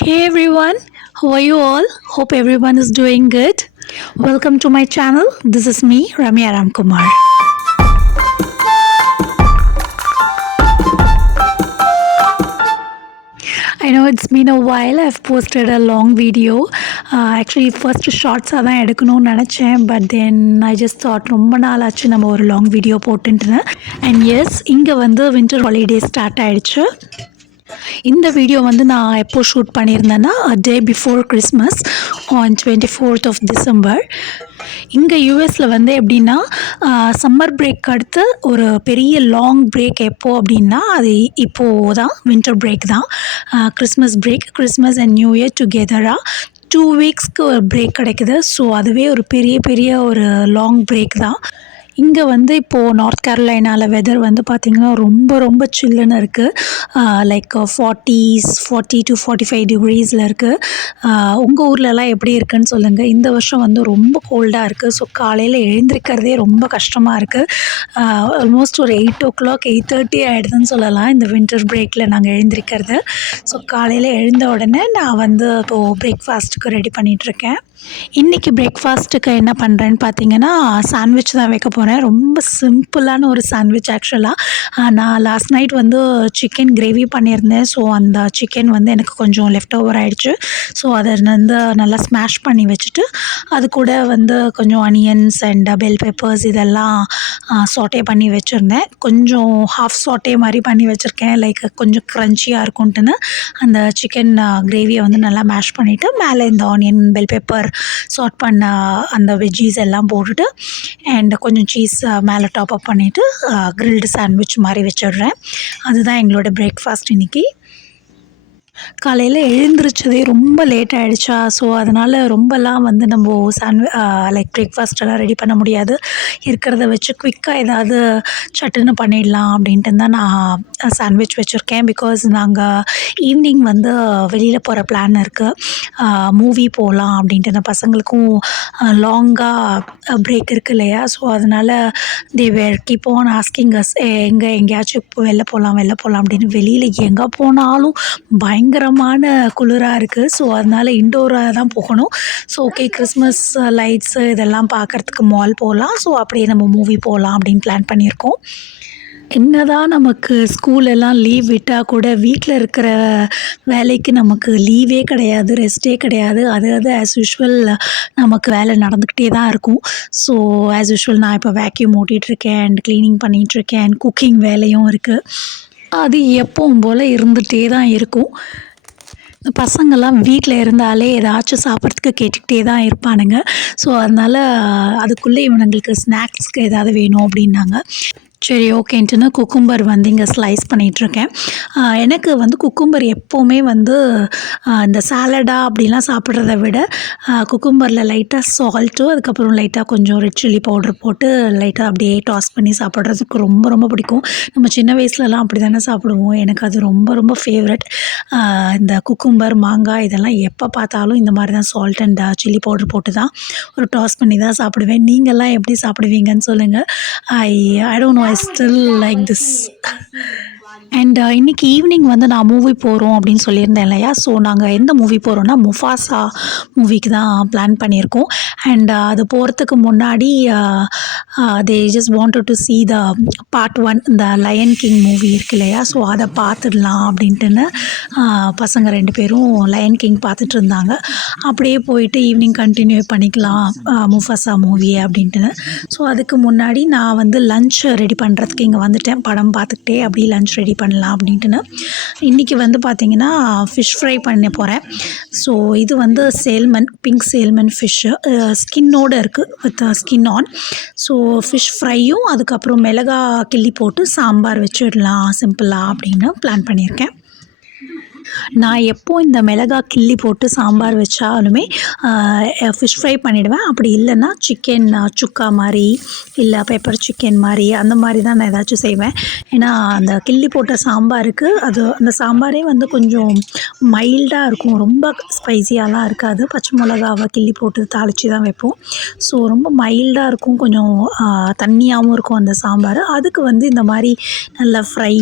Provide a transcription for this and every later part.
Hey everyone, how are you all? Hope everyone is doing good. Welcome to my channel. This is me, Ramya Ramkumar. I know it's been a while. I've posted a long video. Actually, first ஷார்ட்ஸாக தான் எடுக்கணும்னு நினச்சேன். But then I just thought ரொம்ப நாள் ஆச்சு நம்ம ஒரு long video போட்டுன்ட்டுன்னு. And S, இங்கே வந்து வின்டர் ஹாலிடே ஸ்டார்ட் ஆயிடுச்சு. இந்த வீடியோ வந்து நான் எப்போ ஷூட் பண்ணியிருந்தேன்னா day before Christmas on 24th of December. இங்கே யூஎஸில் வந்து எப்படின்னா சம்மர் பிரேக் அடுத்து ஒரு பெரிய லாங் பிரேக் எப்போ அப்படின்னா அது இப்போது தான் வின்டர் பிரேக் தான். கிறிஸ்மஸ் அண்ட் நியூ இயர் டுகெதராக 2 வீக்ஸ்க்கு ஒரு பிரேக் கிடைக்குது. ஸோ அதுவே ஒரு பெரிய ஒரு லாங் பிரேக் தான். இங்கே வந்து இப்போது நார்த் கேரோலைனாவில் வெதர் வந்து பார்த்திங்கன்னா ரொம்ப சில்லுன்னு இருக்குது. லைக் 40 to 45 டிகிரீஸில் இருக்குது. உங்கள் ஊர்லலாம் எப்படி இருக்குன்னு சொல்லுங்கள். இந்த வருஷம் வந்து ரொம்ப கோல்டாக இருக்குது. ஸோ காலையில் எழுந்திருக்கிறதே ரொம்ப கஷ்டமாக இருக்குது. ஆல்மோஸ்ட் ஒரு 8 o'clock 8:30 ஆகிடுதுன்னு சொல்லலாம் இந்த வின்டர் பிரேக்கில் நாங்கள் எழுந்திருக்கிறது. ஸோ காலையில் எழுந்த உடனே நான் வந்து இப்போது பிரேக்ஃபாஸ்ட்டுக்கு ரெடி பண்ணிகிட்ருக்கேன். இன்றைக்கி பிரேக்ஃபாஸ்ட்டுக்கு என்ன பண்ணுறேன்னு பார்த்தீங்கன்னா சாண்ட்விச் தான் வைக்க போகிறேன். ரொம்ப சிம்பிளான ஒரு சாண்ட்விச். ஆக்சுவலாக நான் லாஸ்ட் நைட் வந்து சிக்கன் கிரேவி பண்ணியிருந்தேன். ஸோ அந்த சிக்கன் வந்து எனக்கு கொஞ்சம் லெஃப்ட் ஓவர் ஆகிடுச்சு. ஸோ அதை வந்து நல்லா ஸ்மாஷ் பண்ணி வச்சுட்டு அது கூட வந்து கொஞ்சம் ஆனியன்ஸ் அண்ட் பெல் பெப்பர்ஸ் இதெல்லாம் சாட்டே பண்ணி வச்சுருந்தேன். கொஞ்சம் ஹாஃப் சாட்டே மாதிரி பண்ணி வச்சுருக்கேன். லைக் கொஞ்சம் க்ரன்ச்சியாக இருக்கும்ட்டுன்னு அந்த சிக்கன் கிரேவியை வந்து நல்லா மேஷ் பண்ணிவிட்டு மேலே இந்த ஆனியன் பெல் பெப்பர் சாட் பண்ண அந்த வெஜ்ஜீஸ் எல்லாம் போட்டுட்டு அண்ட் கொஞ்சம் சீஸ் மேலே டாப் அப் பண்ணிவிட்டு கிரில்டு சாண்ட்விச் மாதிரி வச்சிடுறேன். அதுதான் எங்களோட பிரேக்ஃபாஸ்ட் இன்றைக்கி. காலையில் எழுந்திரிச்சதே ரொம்ப லேட் ஆகிடுச்சா. ஸோ அதனால் ரொம்பலாம் வந்து நம்ம லைக் பிரேக்ஃபாஸ்ட்டெல்லாம் ரெடி பண்ண முடியாது. இருக்கிறத வச்சு குயிக்காக ஏதாவது சட்டுன்னு பண்ணிடலாம் அப்படின்ட்டு தான் நான் சாண்ட்விச் வச்சுருக்கேன். பிகாஸ் நாங்கள் ஈவினிங் வந்து வெளியில் போகிற பிளான் இருக்குது. மூவி போகலாம் அப்படின்ட்டு அந்த பசங்களுக்கும் லாங்காக பிரேக் இருக்குது இல்லையா. ஸோ அதனால் தே வேர் கீப் ஆன் ஆஸ்கிங் அஸ் எங்கேயாச்சும் இப்போ வெளில போகலாம் அப்படின்னு. வெளியில் எங்கே போனாலும் பயங்கரமான குளிராக இருக்குது. ஸோ அதனால் இன்டோராக தான் போகணும். ஸோ ஓகே, கிறிஸ்மஸ் லைட்ஸு இதெல்லாம் பார்க்குறதுக்கு மால் போகலாம். ஸோ அப்படியே நம்ம மூவி போகலாம் அப்படின்னு பிளான் பண்ணியிருக்கோம். என்னதான் நமக்கு ஸ்கூலெல்லாம் லீவ் விட்டால் கூட வீட்டில் இருக்கிற வேலைக்கு நமக்கு லீவே கிடையாது, ரெஸ்ட்டே கிடையாது. அது ஆஸ் யூஷுவல் நமக்கு வேலை நடந்துக்கிட்டே தான் இருக்கும். ஸோ ஆஸ் யூஷுவல் நான் இப்போ வேக்யூம் ஓட்டிகிட்ருக்கேன் அண்ட் க்ளீனிங் பண்ணிகிட்ருக்கேன் அண்ட் குக்கிங் வேலையும் இருக்குது. அது எப்பவும் போல் இருந்துகிட்டே தான் இருக்கும். பசங்கள்லாம் வீட்டில் இருந்தாலே ஏதாச்சும் சாப்பிட்றதுக்கு கேட்டுக்கிட்டே தான் இருப்பானுங்க. ஸோ அதனால் அதுக்குள்ளே இவனுங்களுக்கு ஸ்நாக்ஸ்க்கு ஏதாவது வேணும் அப்படின்னாங்க. சரி ஓகேன்ட்டுன்னு குக்கும்பர் வந்து இங்கே ஸ்லைஸ் பண்ணிகிட்ருக்கேன். எனக்கு வந்து குக்கும்பர் எப்போவுமே வந்து இந்த சாலடா அப்படிலாம் சாப்பிட்றத விட குக்கும்பரில் லைட்டாக சால்ட்டு அதுக்கப்புறம் லைட்டாக கொஞ்சம் ரெட் சில்லி பவுடர் போட்டு லைட்டாக அப்படியே டாஸ் பண்ணி சாப்பிட்றதுக்கு ரொம்ப பிடிக்கும். நம்ம சின்ன வயசுலலாம் அப்படி தானே சாப்பிடுவோம். எனக்கு அது ரொம்ப ஃபேவரட். இந்த குக்கும்பர் மாங்காய் இதெல்லாம் எப்போ பார்த்தாலும் இந்த மாதிரி தான் சால்ட் அண்ட் சில்லி பவுடர் போட்டு தான் ஒரு டாஸ் பண்ணி தான் சாப்பிடுவேன். நீங்கள்லாம் எப்படி சாப்பிடுவீங்கன்னு சொல்லுங்கள். I don't know, I still like this. And இன்றைக்கி ஈவினிங் வந்து நான் மூவி போகிறோம் அப்படின்னு சொல்லியிருந்தேன் இல்லையா. ஸோ நாங்கள் எந்த மூவி போகிறோன்னா முஃபாசா மூவிக்கு தான் பிளான் பண்ணியிருக்கோம். அண்ட் அது போகிறதுக்கு முன்னாடி they just wanted to see the part 1 இந்த லயன் கிங் மூவி இருக்கு இல்லையா. ஸோ அதை பார்த்துடலாம் அப்படின்ட்டுன்னு பசங்க 2 பேரும் லயன் கிங் பார்த்துட்டு இருந்தாங்க. அப்படியே போயிட்டு ஈவினிங் கண்டினியூ பண்ணிக்கலாம் முஃபாசா மூவி அப்படின்ட்டுன்னு. ஸோ அதுக்கு முன்னாடி நான் வந்து லன்ச் ரெடி பண்ணுறதுக்கு இங்கே வந்துட்டேன். படம் பார்த்துக்கிட்டே அப்படியே லன்ச் ரெடி பண்ணலாம் அப்படின்ட்டுன்னு. இன்றைக்கி வந்து பார்த்திங்கன்னா ஃபிஷ் ஃப்ரை பண்ண போகிறேன். ஸோ இது வந்து பிங்க் சேல்மன் ஃபிஷ்ஷு ஸ்கின்னோடு இருக்குது with skin on. So fish ஃப்ரையும் அதுக்கப்புறம் மிளகா கிள்ளி போட்டு சாம்பார் வச்சிடலாம் சிம்பிளாக அப்படின்னு பிளான் பண்ணியிருக்கேன். நான் எப்போது இந்த மிளகாய் கிள்ளி போட்டு சாம்பார் வச்சாலுமே ஃபிஷ் ஃப்ரை பண்ணிவிடுவேன். அப்படி இல்லைன்னா சிக்கன் சுக்கா மாதிரி இல்லை பெப்பர் சிக்கன் மாதிரி அந்த மாதிரி தான் நான் ஏதாச்சும் செய்வேன். ஏன்னா அந்த கிள்ளி போட்ட சாம்பாருக்கு அந்த சாம்பாரே வந்து கொஞ்சம் மைல்டாக இருக்கும். ரொம்ப ஸ்பைசியாலாம் இருக்காது. பச்சை மிளகாவை கிள்ளி போட்டு தாளித்து தான் வைப்போம். ஸோ ரொம்ப மைல்டாக இருக்கும். கொஞ்சம் தண்ணியாகவும் இருக்கும் அந்த சாம்பார். அதுக்கு வந்து இந்த மாதிரி நல்லா ஃப்ரை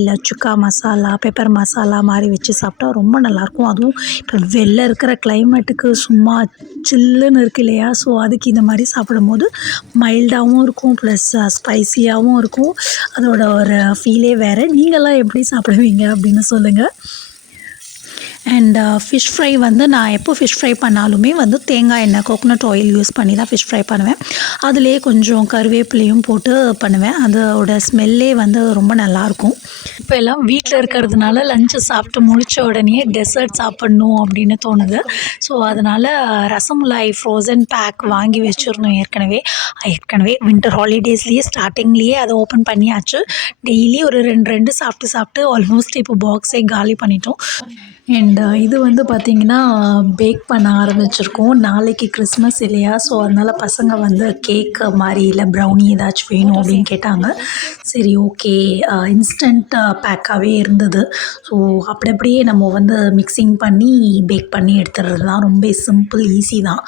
இல்லை சுக்கா மசாலா பெப்பர் மசாலா மாதிரி வச்சு வச்சு சாப்பிட்டா ரொம்ப நல்லாயிருக்கும். அதுவும் இப்போ வெளில இருக்கிற கிளைமேட்டுக்கு சும்மா சில்லுன்னு இருக்கு இல்லையா? ஸோ அதுக்கு இந்த மாதிரி சாப்பிடும்போது மைல்டாகவும் இருக்கும், ப்ளஸ் ஸ்பைசியாகவும் இருக்கும். அதோட ஒரு ஃபீலே வேறு. நீங்கள்லாம் எப்படி சாப்பிடுவீங்க அப்படின்னு சொல்லுங்கள். அண்ட் ஃபிஷ் ஃப்ரை வந்து நான் எப்போ ஃபிஷ் ஃப்ரை பண்ணாலுமே வந்து தேங்காய் எண்ணெய், கோகோனட் ஆயில் யூஸ் பண்ணி தான் ஃபிஷ் ஃப்ரை பண்ணுவேன். அதுலேயே கொஞ்சம் கருவேப்பிலையும் போட்டு பண்ணுவேன். அதோட ஸ்மெல்லே வந்து ரொம்ப நல்லாயிருக்கும். இப்போ எல்லாம் வீட்டில் இருக்கிறதுனால லஞ்சு சாப்பிட்டு முடித்த உடனே டெசர்ட் சாப்பிட்ணும் அப்படின்னு தோணுது. ஸோ அதனால் ரசமலாய் ஃப்ரோசன் பேக் வாங்கி வச்சுருந்தோம் ஏற்கனவே. வின்டர் ஹாலிடேஸ்லேயே ஸ்டார்டிங்லேயே அதை ஓப்பன் பண்ணியாச்சு. டெய்லி ஒரு 2 சாப்பிட்டு சாப்பிட்டு ஆல்மோஸ்ட் இப்போ பாக்ஸே காலி பண்ணிட்டோம். அண்ட் இது வந்து பார்த்திங்கன்னா பேக் பண்ண ஆரம்பிச்சிருக்கோம். நாளைக்கு கிறிஸ்மஸ் இல்லையா? ஸோ அதனால் பசங்க வந்து கேக் மாதிரி இல்லை ப்ரௌனி ஏதாச்சும் வேணும் அப்படின்னு கேட்டாங்க. சரி, ஓகே, இன்ஸ்டன்ட் பேக்காகவே இருந்தது. ஸோ அப்படியே நம்ம வந்து மிக்சிங் பண்ணி பேக் பண்ணி எடுத்துடுறது தான். ரொம்ப சிம்பிள், ஈஸி தான்.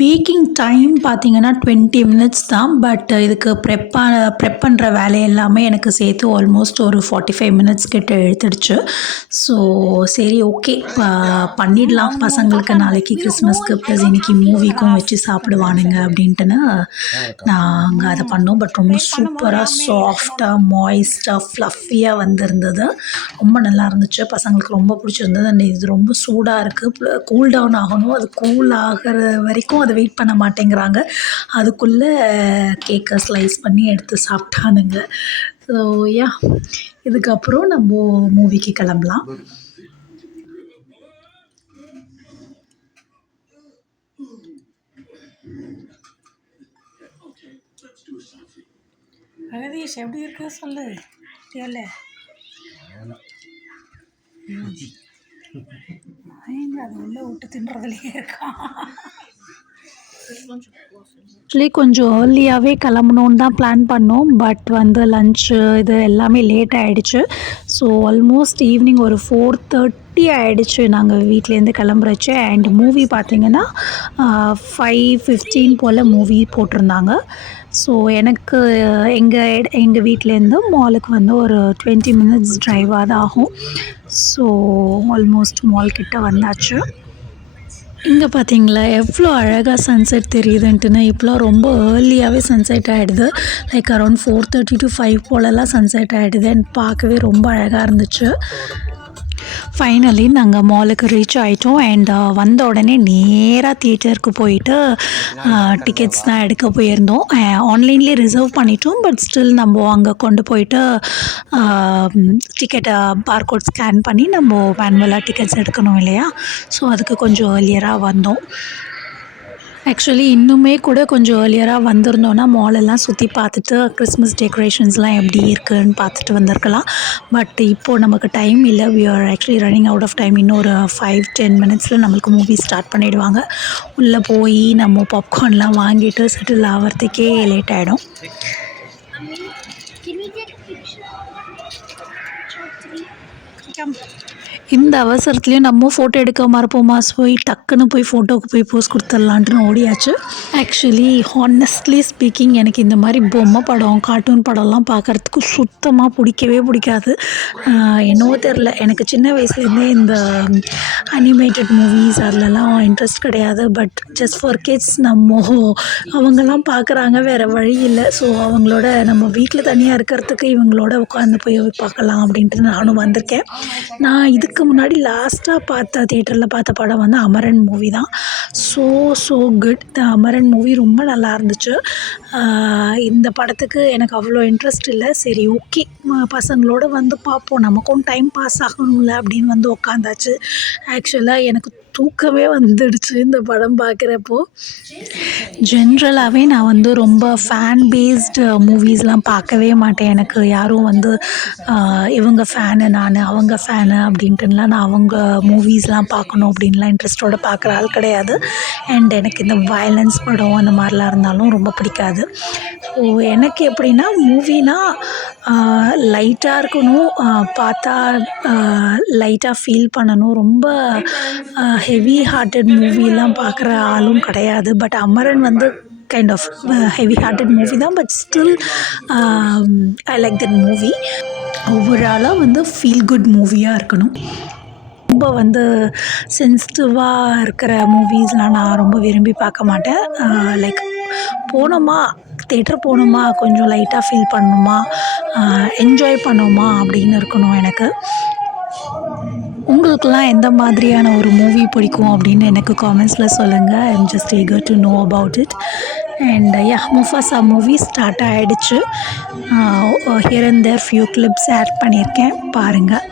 பேக்கிங் டைம் பார்த்திங்கன்னா 20 மினிட்ஸ் தான். பட் இதுக்கு ப்ரெப் பண்ணுற வேலை எல்லாமே எனக்கு சேர்த்து ஆல்மோஸ்ட் ஒரு 45 மினிட்ஸ் கிட்ட எடுத்துடுச்சு. ஸோ சரி, ஓகே, பண்ணிடலாம். பசங்களுக்கு நாளைக்கு கிறிஸ்மஸ்க்கு ப்ளஸ் இன்றைக்கி மூவிக்கும் வச்சு சாப்பிடுவானுங்க அப்படின்ட்டுன்னு நாங்கள் அதை பண்ணோம். பட் ரொம்ப சூப்பராக சாஃப்டாக மாய்ஸ்டாக ஃப்ளஃபியாக வந்திருந்தது. ரொம்ப நல்லா இருந்துச்சு. பசங்களுக்கு ரொம்ப பிடிச்சிருந்தது. அண்ட் இது ரொம்ப சூடாக இருக்குது, கூல் டவுன் ஆகணும். அது கூல் ஆகிற வரைக்கும் அதை வெயிட் பண்ண மாட்டேங்கிறாங்க. அதுக்குள்ளே கேக்கை ஸ்லைஸ் பண்ணி எடுத்து சாப்பிட்டானுங்க. ஸோ யா, இதுக்கப்புறம் நம்ம மூவிக்கு கிளம்பலாம். ஜெகதீஷ் எப்படி இருக்கு சொல்லு. கேளு. அது உள்ள விட்டு தின்றதுலேயே இருக்கான். ஆக்சுவலி கொஞ்சம் ஏர்லியாகவே கிளம்பணுன்னு தான் பிளான் பண்ணோம். பட் வந்து லன்ச்சு இது எல்லாமே லேட் ஆகிடுச்சு. ஸோ ஆல்மோஸ்ட் ஈவினிங் ஒரு 4:30 ஆகிடுச்சு நாங்கள் வீட்டிலேருந்து கிளம்புறச்சு. அண்ட் மூவி பார்த்திங்கன்னா 5:15 போல் மூவி போட்டிருந்தாங்க. ஸோ எனக்கு எங்கள் வீட்டிலேருந்து மாலுக்கு வந்து ஒரு 20 மினிட்ஸ் ட்ரைவாக தான் ஆகும். ஸோ ஆல்மோஸ்ட் மால் கிட்ட வந்தாச்சு. இங்கே பார்த்தீங்களா எவ்வளோ அழகாக சன்செட் தெரியுதுன்ட்டுன்னு. இப்போலாம் ரொம்ப ஏர்லியாகவே சன்செட் ஆகிடுது. லைக் அரௌண்ட் 4:30 to 5 போலலாம் சன்செட் ஆகிடுது. அண்ட் பார்க்கவே ரொம்ப அழகாக இருந்துச்சு. ஃபைனலி நாங்கள் மாலுக்கு ரீச் ஆகிட்டோம். அண்ட் வந்த உடனே நேராக தியேட்டருக்கு போயிட்டு டிக்கெட்ஸ் தான் எடுக்க போயிருந்தோம். ஆன்லைன்லேயே ரிசர்வ் பண்ணிட்டோம். பட் ஸ்டில் நம்ம அங்கே கொண்டு போயிட்டு டிக்கெட்டை பார்கோட் ஸ்கேன் பண்ணி நம்ம மேனுவலாக டிக்கெட்ஸ் எடுக்கணும் இல்லையா? ஸோ அதுக்கு கொஞ்சம் ஏர்லியராக வந்தோம். ஆக்சுவலி இன்னுமே கூட கொஞ்சம் ஏர்லியராக வந்திருந்தோன்னா மாலெல்லாம் சுற்றி பார்த்துட்டு கிறிஸ்மஸ் டெக்கரேஷன்ஸ்லாம் எப்படி இருக்குதுன்னு பார்த்துட்டு வந்திருக்கலாம். பட் இப்போது நமக்கு டைம் இல்லை. We are actually running out of time. இன்னும் ஒரு 5-10 மினிட்ஸில் நம்மளுக்கு மூவி ஸ்டார்ட் பண்ணிவிடுவாங்க. உள்ளே போய் நம்ம பாப்கார்ன்லாம் வாங்கிட்டு செட்டில் ஆகிறதுக்கே லேட் ஆகிடும். இந்த அவசரத்துலேயும் நம்ம ஃபோட்டோ எடுக்க மறப்போமா? போய் டக்குன்னு போய் ஃபோட்டோவுக்கு போய் போஸ் கொடுத்துடலான்ட்டுன்னு ஓடியாச்சு. ஆக்சுவலி ஹானஸ்ட்லி ஸ்பீக்கிங் எனக்கு இந்த மாதிரி பொம்மை படம், கார்ட்டூன் படம்லாம் பார்க்குறதுக்கு சுத்தமாக பிடிக்காது. என்னவோ தெரில, எனக்கு சின்ன வயசுலேருந்தே இந்த அனிமேட்டட் மூவிஸ் அதிலலாம் இன்ட்ரெஸ்ட் கிடையாது. பட் ஜஸ்ட் ஃபார் கிட்ஸ் அவங்கெல்லாம் பார்க்குறாங்க, வேறு வழி இல்லை. ஸோ அவங்களோட நம்ம வீட்டில் தனியாக இருக்கிறதுக்கு இவங்களோட உட்காந்து போய் பார்க்கலாம் அப்படின்ட்டு நானும் வந்திருக்கேன். நான் இதுக்கு முன்னாடி லாஸ்ட்டாக தியேட்டரில் பார்த்த படம் வந்து அமரன் மூவி தான். So good. The Amaran movie ரொம்ப நல்லா இருந்துச்சு. இந்த படத்துக்கு எனக்கு அவ்வளோ இன்ட்ரெஸ்ட் இல்லை. சரி, ஓகே, பசங்களோடு வந்து பார்ப்போம், நமக்கும் டைம் பாஸ் ஆகணும்ல அப்படின்னு வந்து உட்காந்தாச்சு. ஆக்சுவலாக எனக்கு தூக்கமே வந்துடுச்சு இந்த படம் பார்க்குறப்போ. ஜென்ரலாகவே நான் வந்து ரொம்ப ஃபேன் பேஸ்டு மூவிஸ்லாம் பார்க்கவே மாட்டேன். எனக்கு யாரும் வந்து இவங்க ஃபேனு, நான் அவங்க ஃபேனு அப்படின்ட்டுலாம் நான் அவங்க மூவிஸ்லாம் பார்க்கணும் அப்படின்லாம் இன்ட்ரெஸ்ட்டோடு பார்க்குற ஆள் கிடையாது. அண்ட் எனக்கு இந்த வயலன்ஸ் படம் அந்த மாதிரிலாம் இருந்தாலும் ரொம்ப பிடிக்காது. ஸோ எனக்கு எப்படின்னா மூவினா லைட்டாக இருக்கணும், பார்த்தா லைட்டாக ஃபீல் பண்ணணும். ரொம்ப ஹெவி ஹார்ட்டட் மூவிலாம் பார்க்குற ஆளும் கிடையாது. பட் அமரன் வந்து kind of heavy hearted movie தான். But still I like that movie. ஓவராலாக வந்து ஃபீல் குட் மூவியாக இருக்கணும். ரொம்ப வந்து சென்சிட்டிவாக இருக்கிற மூவிஸ்லாம் நான் ரொம்ப விரும்பி பார்க்க மாட்டேன். லைக் போனோமா, தியேட்டர் போனோமா, கொஞ்சம் லைட்டாக ஃபீல் பண்ணோமா, என்ஜாய் பண்ணோமா அப்படின்னு இருக்கணும் எனக்கு. உங்களுக்கெல்லாம் எந்த மாதிரியான ஒரு மூவி பிடிக்கும் அப்படின்னு எனக்கு காமெண்ட்ஸில் சொல்லுங்கள். I am just eager to know about it. And Mufasa movie start ஆகிடுச்சு. Here and there few clips add பண்ணியிருக்கேன், பாருங்கள்.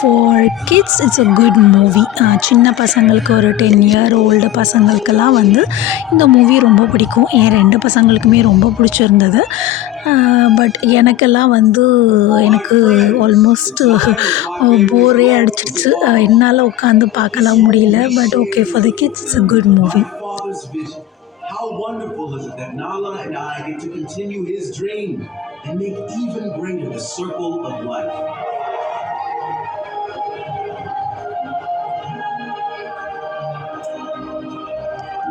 For kids it's a good movie. சின்ன பசங்களுக்கு ஒரு 10 இயர் ஓல்டு பசங்களுக்கெல்லாம் வந்து இந்த மூவி ரொம்ப பிடிக்கும். என் 2 பசங்களுக்குமே ரொம்ப பிடிச்சிருந்தது. பட் எனக்கெல்லாம் வந்து எனக்கு ஆல்மோஸ்ட் போரே அடிச்சிடுச்சு. என்னால் உட்காந்து பார்க்கலாம் முடியல. But okay, for the kids it's a good movie. How wonderful is it that Nala and I get to continue his dream and make even greater the circle of life.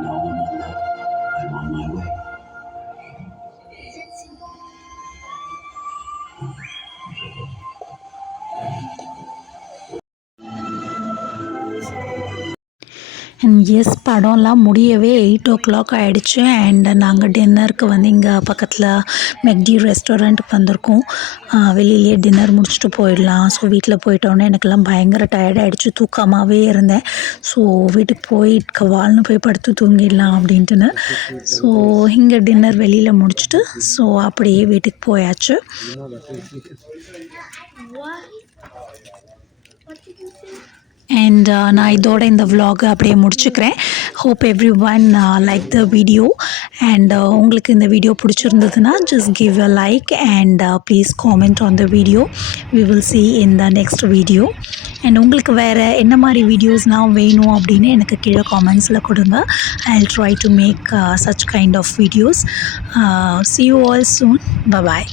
No, Nala, I'm on my way. And yes, படம்லாம் முடியவே 8 ஆகிடுச்சு. And நாங்கள் டின்னருக்கு வந்து இங்கே பக்கத்தில் மெக்டி ரெஸ்டாரண்ட்டுக்கு வந்திருக்கோம். வெளியிலேயே டின்னர் முடிச்சுட்டு போயிடலாம். ஸோ வீட்டில் போயிட்டோன்னே எனக்கெல்லாம் பயங்கர டயர்ட் ஆகிடுச்சு, தூக்கமாகவே இருந்தேன். ஸோ வீட்டுக்கு போய் கவால்னு போய் படுத்து தூங்கிடலாம் அப்படின்ட்டுன்னு. ஸோ இங்கே டின்னர் வெளியில் முடிச்சுட்டு ஸோ அப்படியே வீட்டுக்கு போயாச்சு. அண்ட் நான் இதோட இந்த vlog அப்படியே முடிச்சுக்கிறேன். Hope everyone like the video. And உங்களுக்கு இந்த வீடியோ பிடிச்சிருந்ததுன்னா just give a like and please comment on the video. We will see in the next video. And உங்களுக்கு வேறு என்ன மாதிரி வீடியோஸ்லாம் வேணும் அப்படின்னு எனக்கு கீழே காமெண்ட்ஸில் கொடுங்க. I'll try to make such kind of videos. See you all soon. Bye bye.